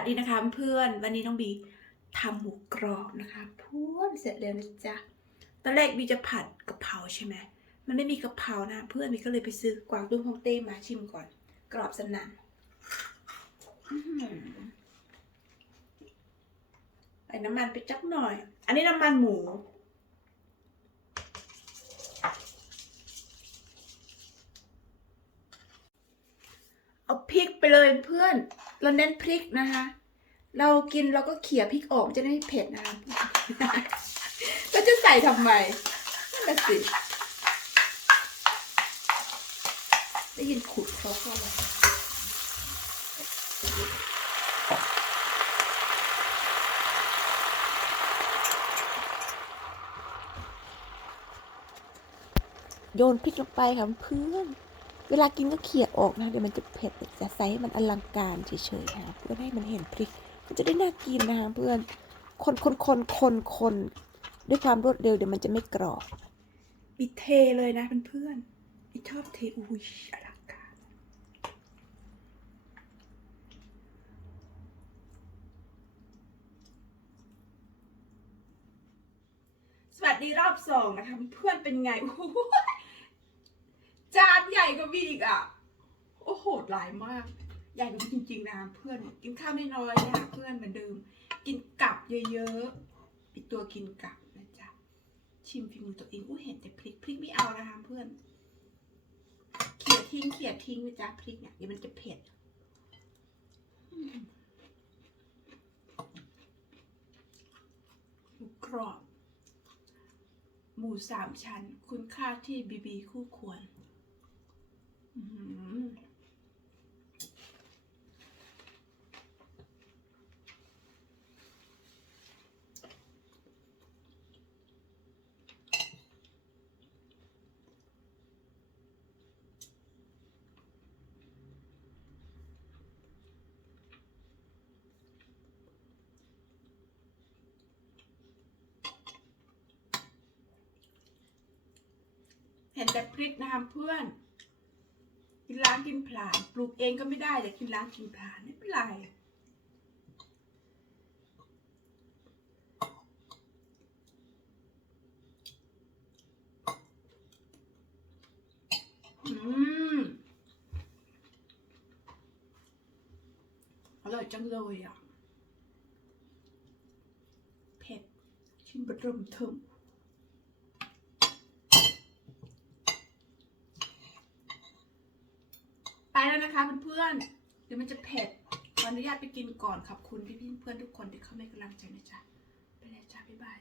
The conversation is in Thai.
สดีนะคะเพื่อนวันนี้น้องบีทำหมูกรอบนะคะพูนเสร็จแล้วนะจ๊ะตอนแรกบีจะผัดกะเพราใช่ไหมมันไม่มีกะเพรานะเพื่อนบีก็เลยไปซื้อกวางตุ้งฮองเต้มาชิมก่อน กรอบสนั่นใส่น้ำมันไปจักหน่อย อันนี้น้ำมันหมู เอาพ ริกไปเลยเพื่อน เราเน้นพริกนะคะ เรากินเราก็เขี่ยพริกออกจะได้ไม่เผ็ดนะคะแล้วจะใส่ทำไมนั่นแหละสิได้ยินขุดเขาเข้ามาโยนพริกลงไปค่ะเพื่อน เวลากินก็เขี่ยออกนะเดี๋ยวมันจะเผ็ดจะใส่ให้มันอลังการเฉยๆนะเพื่อให้มันเห็นพริก มันจะได้น่ากินนะคะเพื่อนคนคนคนคนคนด้วยความรวดเร็วเดี๋ยวมันจะไม่กรอบมีเทเลยนะเพื่อนๆมีชอบเทอุ้ยอลังการสวัสดีรอบสองนะคะเพื่อนเป็นไงโอ้ จานใหญ่กว่าบีอีกอะ โอ้โหหลายมาก ใหญ่กว่าบีจริงๆนะเพื่อน กินข้าวน้อยๆนะเพื่อนเหมือนเดิม กินกับเยอะๆอีกตัวกินกับนะจ๊ะ ชิมฝีมือตัวเองอู้เห็นแต่พริกพริกไม่เอานะคะเพื่อน เขี่ยทิ้งเขี่ยทิ้งนะจ๊ะพริกเนี่ยเดี๋ยวมันจะเผ็ดหมูกรอบหมูสามชั้น คุณค่าที่บีบีคู่ควร เห็นแต่พริกนะคะเพื่อน กินล้างกินผลาญปลูกเองก็ไม่ได้แต่กินล้างกินผลาญไม่เป็นไรอืมอร่อยจังเลยอะ เผ็ด ชิมบะเริ่มเทิม ไปแล้วนะคะเพื่อนๆ เดี๋ยวมันจะเผ็ดขออนุญาตไปกินก่อนขอบคุณพี่ๆเพื่อนทุกคนที่เข้ามาให้กำลังใจนะจ๊ะไปเลยจ้าบ๊ายบาย